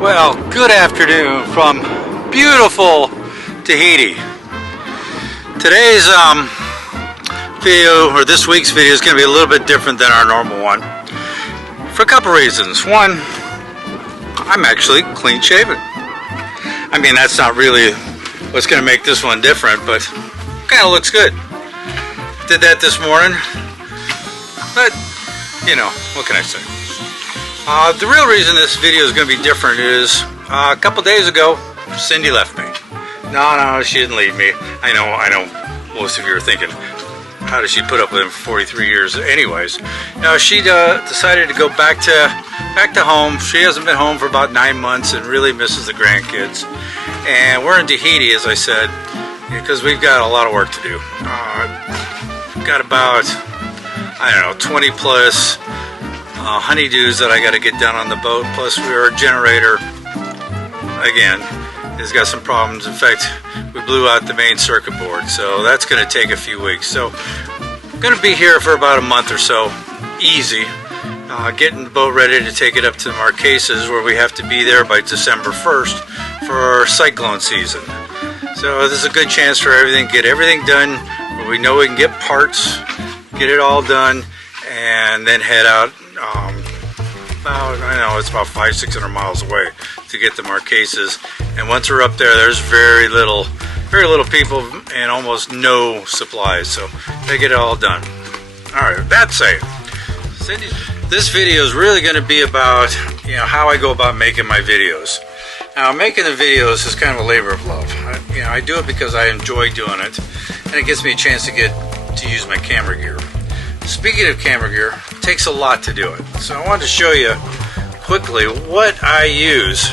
Well, good afternoon from beautiful Tahiti. Today's video, or this week's video, is going to be a little bit different than our normal one for a couple reasons. One, I'm actually clean shaven. I mean, that's not really what's going to make this one different, but kind of looks good. Did that this morning, but you know, what can I say? The real reason this video is going to be different is a couple days ago, Cindy left me. No, she didn't leave me. I know. Most of you are thinking, how does she put up with him for 43 years? Anyways, no, she decided to go back to home. She hasn't been home for about 9 months and really misses the grandkids. And we're in Tahiti, as I said, because we've got a lot of work to do. We've got about, 20 plus honeydews that I got to get done on the boat. Plus, our generator, again, has got some problems. In fact, we blew out the main circuit board, so that's going to take a few weeks. So, I'm going to be here for about a month or so, easy, getting the boat ready to take it up to the Marquesas, where we have to be there by December 1st for cyclone season. So, this is a good chance for get everything done, where we know we can get parts, get it all done, and then head out. It's about 500-600 miles away to get the Marquesas, and once we're up there, there's very little people and almost no supplies, so they get it all done. Alright, that said, this video is really going to be about how I go about making my videos. Now, making the videos is kind of a labor of love. I do it because I enjoy doing it, and it gives me a chance to use my camera gear. Speaking of camera gear, it takes a lot to do it. So I wanted to show you quickly what I use.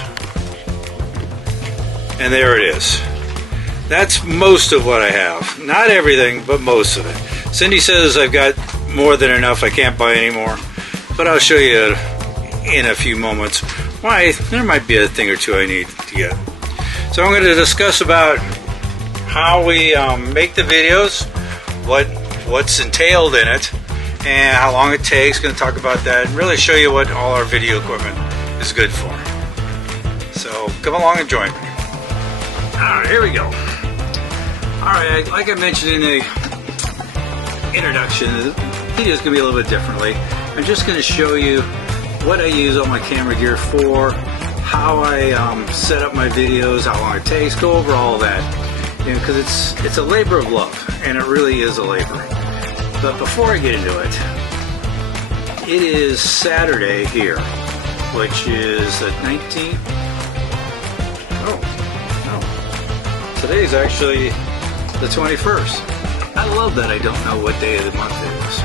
And there it is. That's most of what I have. Not everything, but most of it. Cindy says I've got more than enough. I can't buy any more. But I'll show you in a few moments why there might be a thing or two I need to get. So I'm going to discuss about how we make the videos, what's entailed in it, and how long it takes. Going to talk about that and really show you what all our video equipment is good for. So come along and join me. Alright, here we go. Alright, like I mentioned in the introduction, the video is going to be a little bit differently. I'm just going to show you what I use all my camera gear for, how I set up my videos, how long it takes, go over all that. Because it's a labor of love, and it really is a labor. But before I get into it, it is Saturday here, which is the 19th. Today's actually the 21st. I love that I don't know what day of the month it is.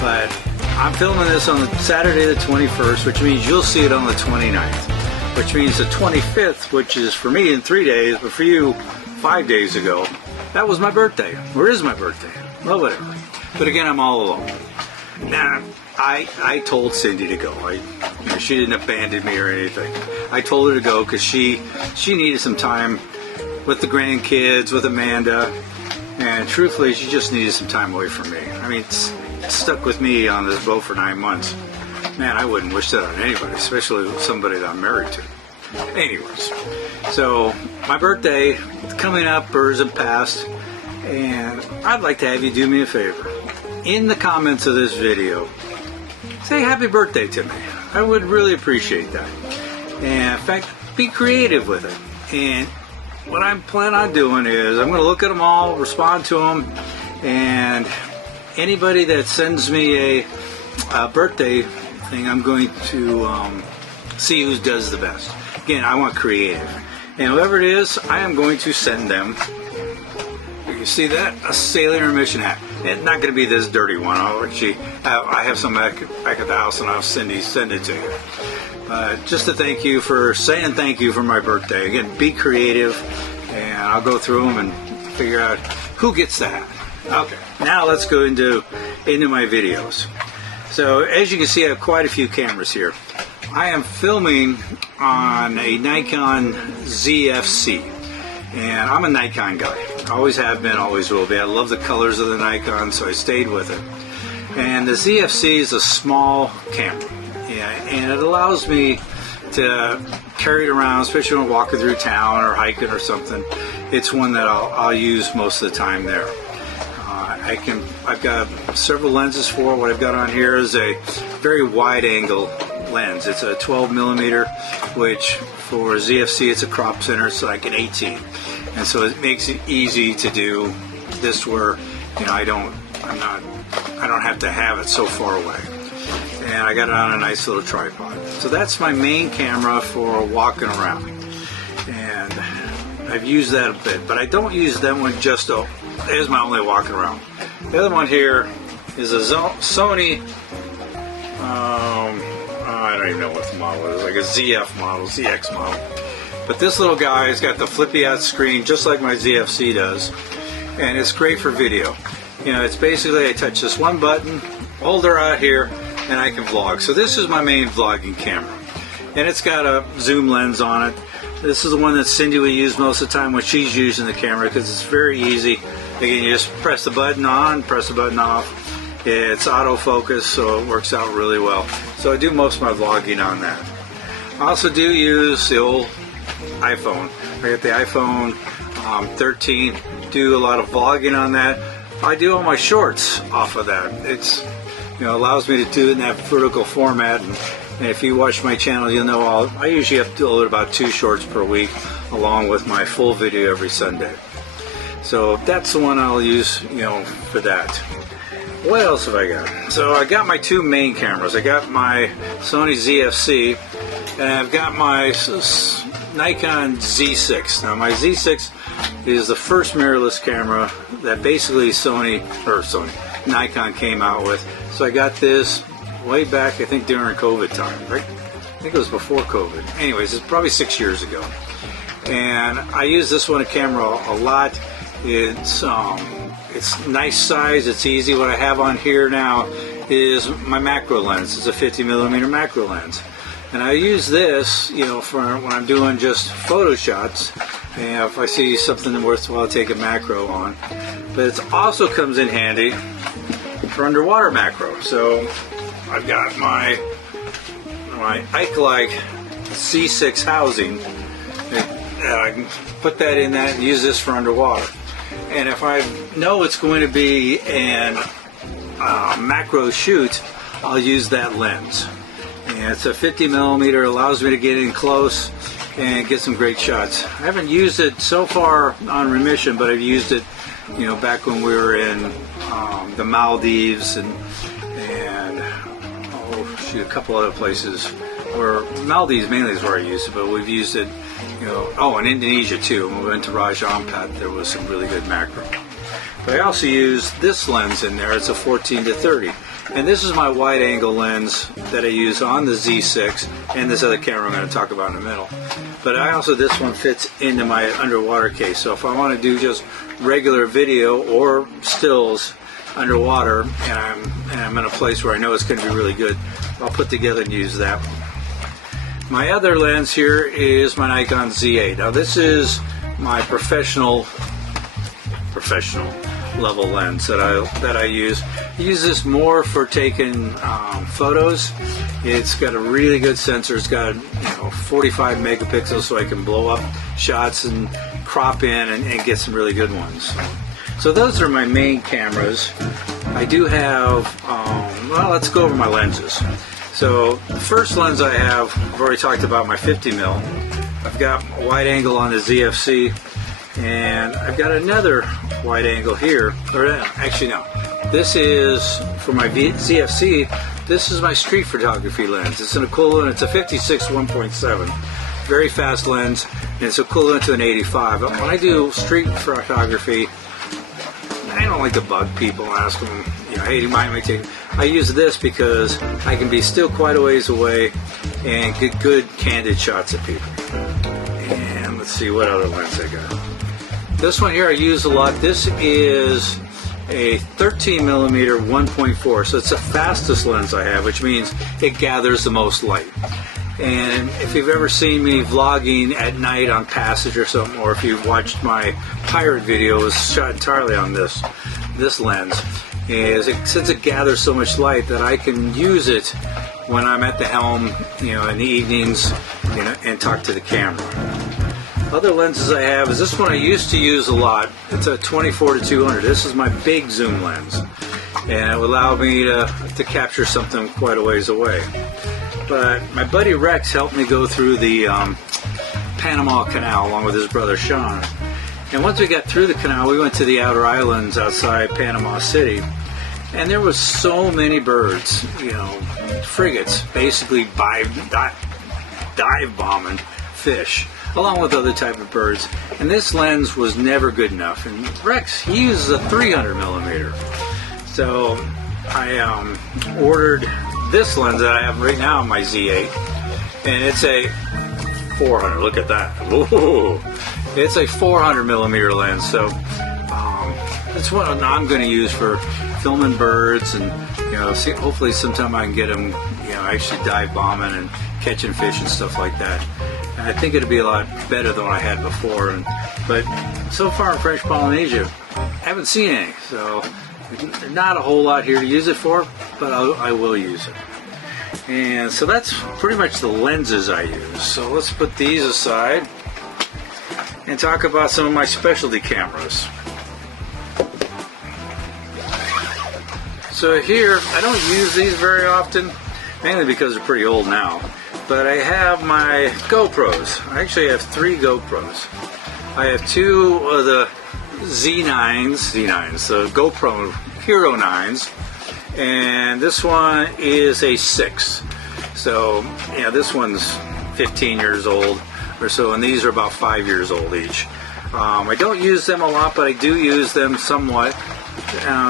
But I'm filming this on Saturday the 21st, which means you'll see it on the 29th. Which means the 25th, which is for me in 3 days, but for you 5 days ago, that was my birthday. Or is my birthday. Well, whatever. But again, I'm all alone. Now, I told Cindy to go. She didn't abandon me or anything. I told her to go because she needed some time with the grandkids, with Amanda, and truthfully, she just needed some time away from me. I mean, it's stuck with me on this boat for 9 months. Man, I wouldn't wish that on anybody, especially somebody that I'm married to. Anyways, so my birthday is coming up, or isn't past, and I'd like to have you do me a favor. In the comments of this video, say happy birthday to me. I would really appreciate that. And in fact, be creative with it. And what I'm planning on doing is I'm going to look at them all, respond to them, and anybody that sends me a birthday thing, I'm going to see who does the best. Again, I want creative. And whoever it is, I am going to send them, you see that? A sailing Remission hat. It's not going to be this dirty one. I have some back at the house, and I'll send it to you. Just to thank you for saying thank you for my birthday. Again, be creative, and I'll go through them and figure out who gets the hat. Okay, now let's go into my videos. So as you can see, I have quite a few cameras here. I am filming on a Nikon ZFC, and I'm a Nikon guy. Always have been, always will be. I love the colors of the Nikon, so I stayed with it. And the ZFC is a small camera, and it allows me to carry it around, especially when I'm walking through town or hiking or something. It's one that I'll use most of the time there. I've got several lenses for it. What I've got on here is a very wide angle lens. It's a 12 millimeter, which for ZFC it's a crop center, it's like an 18. And so it makes it easy to do this where, you know, I don't have to have it so far away. And I got it on a nice little tripod. So that's my main camera for walking around. And I've used that a bit, but I don't use that one just as my only walking around. The other one here is a Sony, I don't even know what the model is, like a ZF model, ZX model. But this little guy has got the flippy out screen just like my ZFC does, and it's great for video. You know, it's basically I touch this one button, hold her out here, and I can vlog. So this is my main vlogging camera. And it's got a zoom lens on it. This is the one that Cindy will use most of the time when she's using the camera because it's very easy. Again, you just press the button on, press the button off. It's autofocus, so it works out really well. So I do most of my vlogging on that. I also do use the old iPhone. I got the iPhone 13, do a lot of vlogging on that. I do all my shorts off of that. It's, you know, allows me to do it in that vertical format. And if you watch my channel, you'll know I usually upload about 2 shorts per week, along with my full video every Sunday. So that's the one I'll use, you know, for that. What else have I got? So I got my 2 main cameras. I got my Sony ZFC, and I've got my Nikon Z6. Now my Z6 is the first mirrorless camera that basically Nikon came out with. So I got this way back, I think during COVID time, right? I think it was before COVID. Anyways, it's probably 6 years ago. And I use this one camera a lot. It's nice size, it's easy. What I have on here now is my macro lens. It's a 50 millimeter macro lens. And I use this, you know, for when I'm doing just photo shots. And if I see something worthwhile, I'll take a macro on. But it also comes in handy for underwater macro. So I've got my Ike-like C6 housing. I can put that in that and use this for underwater. And if I know it's going to be an macro shoot, I'll use that lens. And it's a 50 millimeter, allows me to get in close and get some great shots. I haven't used it so far on Remission, but I've used it, you know, back when we were in the Maldives and a couple other places. Where Maldives mainly is where I used it, but we've used it, you know, in Indonesia too. When we went to Raja Ampat, there was some really good macro. But I also use this lens in there. It's a 14 to 30. And this is my wide angle lens that I use on the Z6 and this other camera I'm going to talk about in a minute. But this one fits into my underwater case. So if I want to do just regular video or stills underwater and I'm in a place where I know it's going to be really good, I'll put together and use that one. My other lens here is my Nikon Z8. Now this is my professional level lens that I use. I use this more for taking photos. It's got a really good sensor. It's got 45 megapixels, so I can blow up shots and crop in and get some really good ones. So those are my main cameras. I do have, let's go over my lenses. So the first lens I have, I've already talked about my 50 mil. I've got a wide angle on the ZFC, and I've got another wide angle here. Actually, no. This is for my ZFC. This is my street photography lens. It's an equivalent. It's a 56 1.7, very fast lens, and it's equivalent to an 85. But when I do street photography, I don't like to bug people and ask them, hey, do you mind me taking? I use this because I can be still quite a ways away and get good candid shots of people. And let's see what other lens I got. This one here I use a lot. This is a 13 millimeter 1.4, so it's the fastest lens I have, which means it gathers the most light. And if you've ever seen me vlogging at night on Passage or something, or if you've watched my pirate video, it was shot entirely on this lens. Since it gathers so much light that I can use it when I'm at the helm, in the evenings, you know, and talk to the camera. Other lenses I have is this one I used to use a lot. It's a 24-200. This is my big zoom lens, and it would allow me to capture something quite a ways away. But my buddy Rex helped me go through the Panama Canal along with his brother Sean. And once we got through the canal, we went to the outer islands outside Panama City, and there was so many birds, you know, frigates, basically dive bombing fish, along with other type of birds. And this lens was never good enough. And Rex, he uses a 300 millimeter. So I ordered this lens that I have right now on my Z8, and it's a 400. Look at that. Whoa. It's a 400 millimeter lens. So it's what I'm going to use for filming birds, and you know, see, hopefully sometime I can get them, you know, actually dive bombing and catching fish and stuff like that. And I think it'll be a lot better than what I had before. But so far in French Polynesia, I haven't seen any. So not a whole lot here to use it for, but I will use it. And so that's pretty much the lenses I use. So let's put these aside and talk about some of my specialty cameras. So here, I don't use these very often, mainly because they're pretty old now. But I have my GoPros. I actually have 3 GoPros. I have 2 of the Z9s, the GoPro Hero 9s, and this one is a 6. So, yeah, this one's 15 years old or so, and these are about 5 years old each. I don't use them a lot, but I do use them somewhat.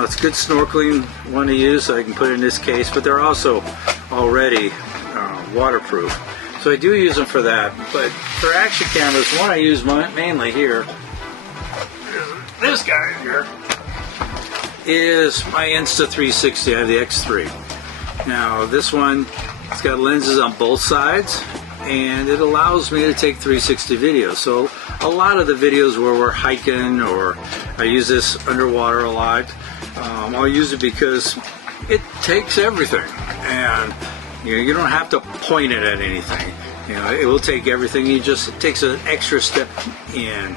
It's a good snorkeling one to use, so I can put it in this case, but they're also already waterproof. So I do use them for that. But for action cameras, one I use mainly here, this guy here, is my Insta360. I have the X3. Now this one, it's got lenses on both sides, and it allows me to take 360 videos. So a lot of the videos where we're hiking, or I use this underwater a lot, I'll use it because it takes everything, and you know, you don't have to point it at anything. You know, it will take everything. It takes an extra step in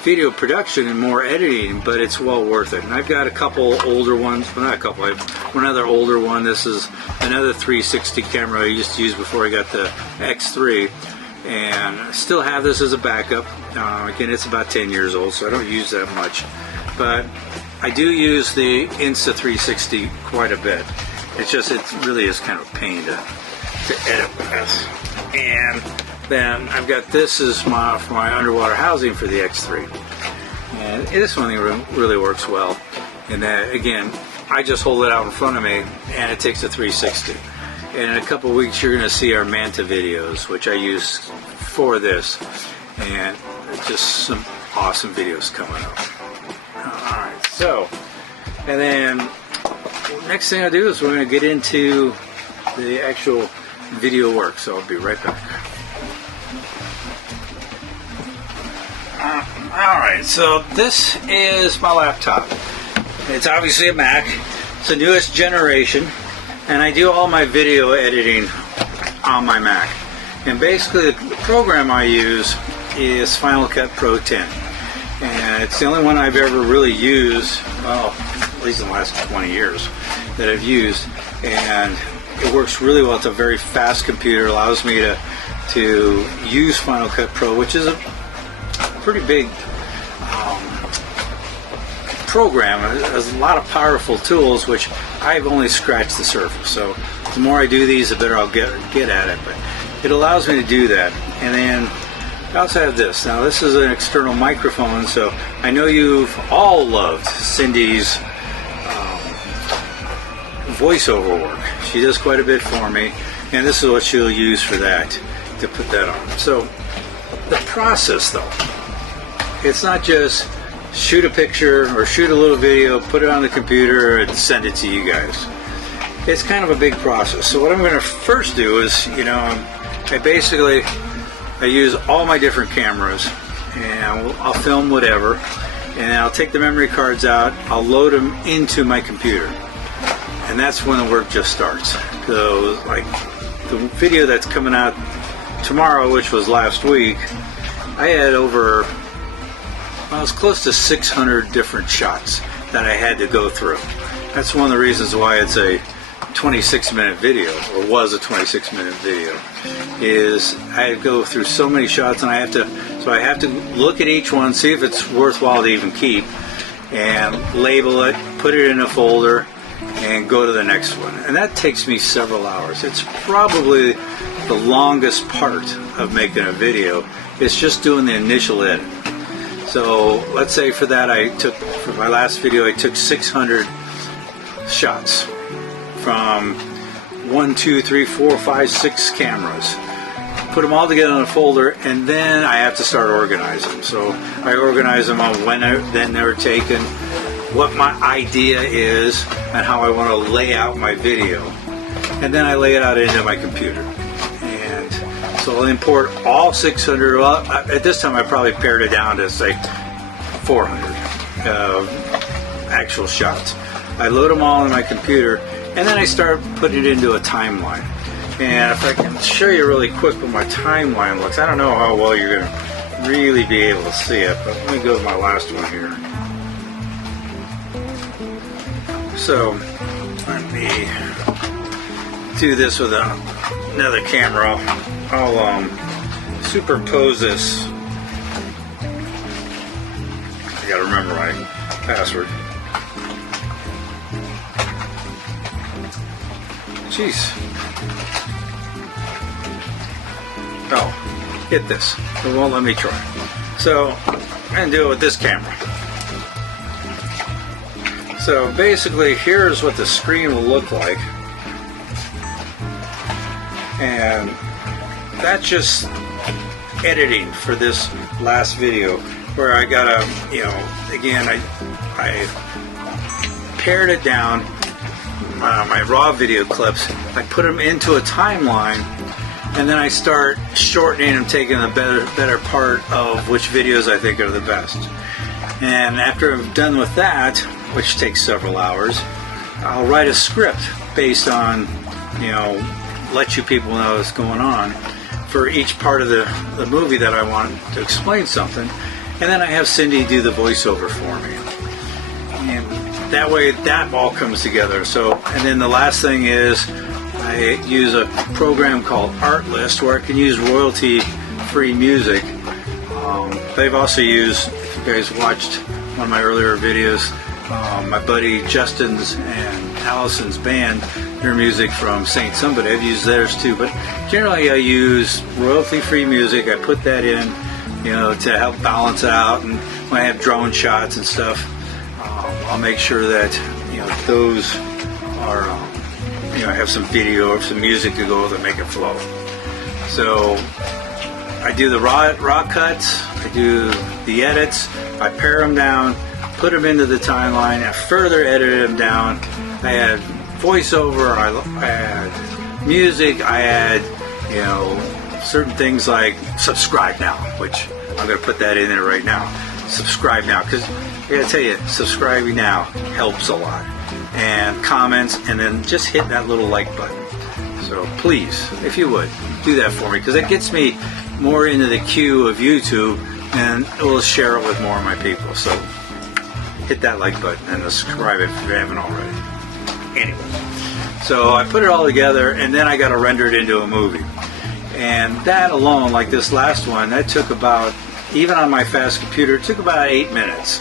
video production and more editing, but it's well worth it. And I've got a couple older ones, well, not a couple, I have one other older one. This is another 360 camera I used to use before I got the X3, and I still have this as a backup. Again, it's about 10 years old, so I don't use that much, but I do use the Insta360 quite a bit. It's just, it really is kind of a pain to edit with. And then I've got this as for my underwater housing for the X3. And this one really works well. And that, again, I just hold it out in front of me, and it takes a 360. And in a couple of weeks, you're going to see our Manta videos, which I use for this. And just some awesome videos coming up. Alright, so, and then next thing I do is we're going to get into the actual video work, so I'll be right back. Alright, so this is my laptop. It's obviously a Mac. It's the newest generation, and I do all my video editing on my Mac. And basically the program I use is Final Cut Pro 10. And it's the only one I've ever really used, well, at least in the last 20 years that I've used. And it works really well. It's a very fast computer. It allows me to use Final Cut Pro, which is a pretty big program. It has a lot of powerful tools, which I've only scratched the surface. So the more I do these, the better I'll get at it. But it allows me to do that. And then I also have this. Now this is an external microphone, so I know you've all loved Cindy's voiceover work. She does quite a bit for me, and this is what she'll use for that, to put that on. So the process, though, it's not just shoot a picture or shoot a little video, put it on the computer, and send it to you guys. It's kind of a big process. So what I'm going to first do is, you know, I use all my different cameras, and I'll film whatever, and I'll take the memory cards out, I'll load them into my computer, and that's when the work just starts. So like the video that's coming out tomorrow, which was last week, I had over, well, it was close to 600 different shots that I had to go through. That's one of the reasons why it's a 26-minute video, or was a 26-minute video, is I go through so many shots, and I have to look at each one, see if it's worthwhile to even keep, and label it, put it in a folder, and go to the next one. And that takes me several hours. It's probably the longest part of making a video. It's just doing the initial edit. So let's say for that, for my last video, I took 600 shots from 1, 2, 3, 4, 5, 6 cameras. Put them all together in a folder, and then I have to start organizing them. So I organize them on when they were taken, what my idea is, and how I want to lay out my video. And then I lay it out into my computer. And so I'll import all 600. Well, at this time I probably pared it down to say 400 actual shots. I load them all in my computer, and then I start putting it into a timeline. And if I can show you really quick what my timeline looks, I don't know how well you're going to really be able to see it, but let me go to my last one here. So let me do this with another camera. I'll superimpose this. I gotta remember my password. Jeez. Oh, get this. It won't let me try. So I'm gonna do it with this camera. So basically, here's what the screen will look like. And that's just editing for this last video, where I gotta, again, I pared it down, my raw video clips, I put them into a timeline, and then I start shortening and taking the better part of which videos I think are the best. And after I'm done with that, which takes several hours, I'll write a script based on, let you people know what's going on for each part of the movie that I want to explain something. And then I have Cindy do the voiceover for me. And that way that all comes together. So, and then the last thing is I use a program called Artlist, where I can use royalty-free music. They've also used, if you guys watched one of my earlier videos, my buddy Justin's and Allison's band, their music from Saint Somebody. I've used theirs too, but generally I use royalty-free music. I put that in, to help balance it out, and when I have drone shots and stuff, I'll make sure that those are have some video or some music to go with it, make it flow. So I do the raw cuts, I do the edits, I pare them down, put them into the timeline, I further edit them down, I add voiceover, I add music, I add certain things like subscribe now, which I'm going to put that in there right now. Subscribe now, because I got to tell you, subscribing now helps a lot. And comments, and then just hit that little like button. So please, if you would, do that for me, because it gets me more into the queue of YouTube, and it will share it with more of my people. So hit that like button and subscribe if you haven't already. Anyway, so I put it all together, and then I got to render it into a movie. And that alone, like this last one, that took about, even on my fast computer, it took about 8 minutes.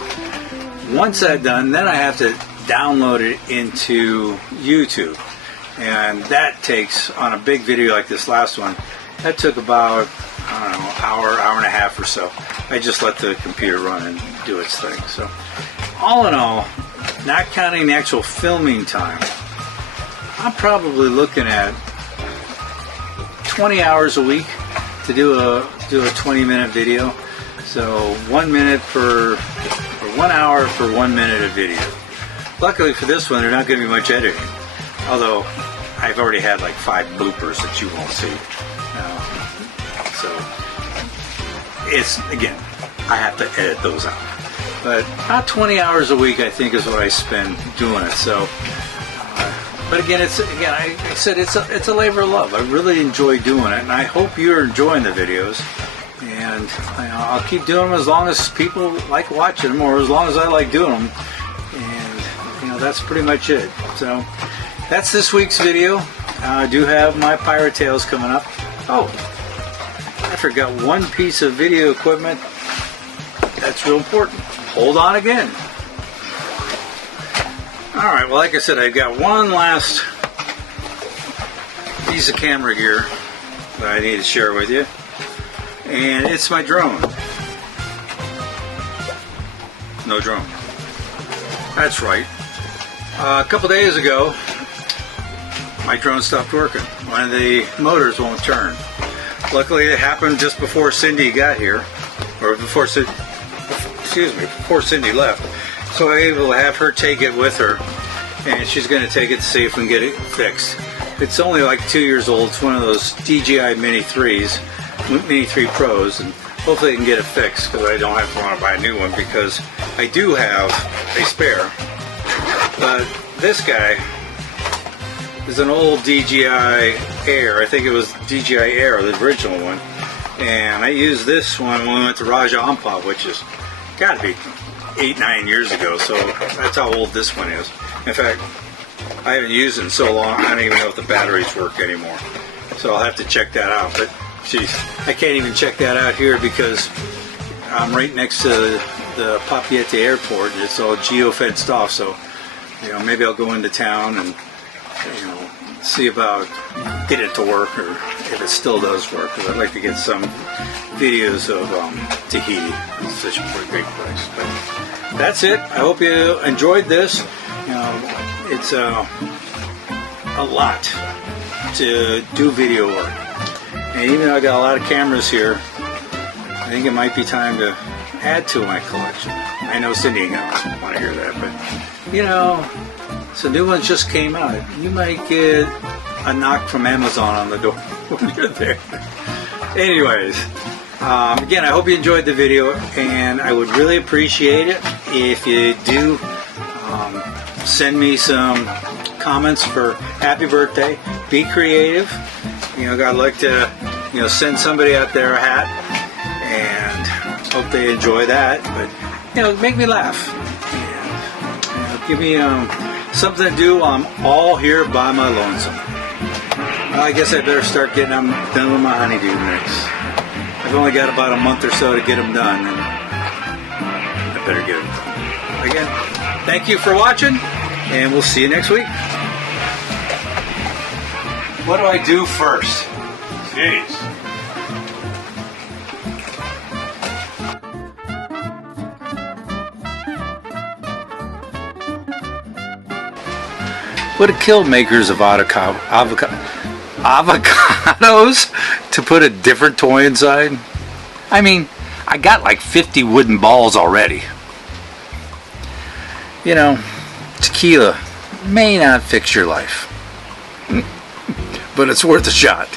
Once that's done, then I have to download it into YouTube. And that takes, on a big video like this last one, that took about, hour and a half or so. I just let the computer run and do its thing. So all in all, not counting the actual filming time, I'm probably looking at 20 hours a week to do a 20-minute video. So 1 minute or 1 hour for 1 minute of video. Luckily for this one, there's not going to be much editing. Although I've already had like 5 bloopers that you won't see. So it's, again, I have to edit those out. But about 20 hours a week, I think, is what I spend doing it. So But again, I said it's a labor of love. I really enjoy doing it, and I hope you're enjoying the videos. And I'll keep doing them as long as people like watching them, or as long as I like doing them. And that's pretty much it. So that's this week's video. I do have my pirate tales coming up. Oh, I forgot one piece of video equipment that's real important. Hold on again. Alright, well, like I said, I've got one last piece of camera gear that I need to share with you, and it's my drone. No drone. That's right. A couple days ago, my drone stopped working. One of the motors won't turn. Luckily, it happened just before Cindy got here, or before Cindy left. So I was able to have her take it with her, and she's going to take it to see if we can get it fixed. It's only like 2 years old. It's one of those DJI Mini 3s, Mini 3 Pros, and hopefully I can get it fixed because I don't have to want to buy a new one because I do have a spare. But this guy is an old DJI Air. I think it was DJI Air, the original one. And I used this one when we went to Raja Ampat, which has got to be 8-9 years ago, so that's how old this one is. In fact, I haven't used it in so long, I don't even know if the batteries work anymore. So I'll have to check that out. But geez, I can't even check that out here because I'm right next to the Papeete airport. It's all geo-fenced off, so maybe I'll go into town and see about get it to work, or if it still does work, because I'd like to get some videos of Tahiti. It's such a great place. But that's it. I hope you enjoyed this. It's a lot to do video work, and even though I got a lot of cameras here, I think it might be time to add to my collection. I know Cindy ain't gonna want to hear that, but some new ones just came out. You might get a knock from Amazon on the door when you're there. Anyways, again, I hope you enjoyed the video, and I would really appreciate it if you do send me some comments for happy birthday. Be creative. I'd like to send somebody out there a hat, and hope they enjoy that. But make me laugh, and give me something to do while I'm all here by my lonesome. Well, I guess I better start getting them done with my honeydew mix. I've only got about a month or so to get them done, and I better get them done. Again, thank you for watching, and we'll see you next week. What do I do first? Jeez. Would have killed makers of avocados to put a different toy inside. I mean, I got like 50 wooden balls already. Tequila may not fix your life, but it's worth a shot.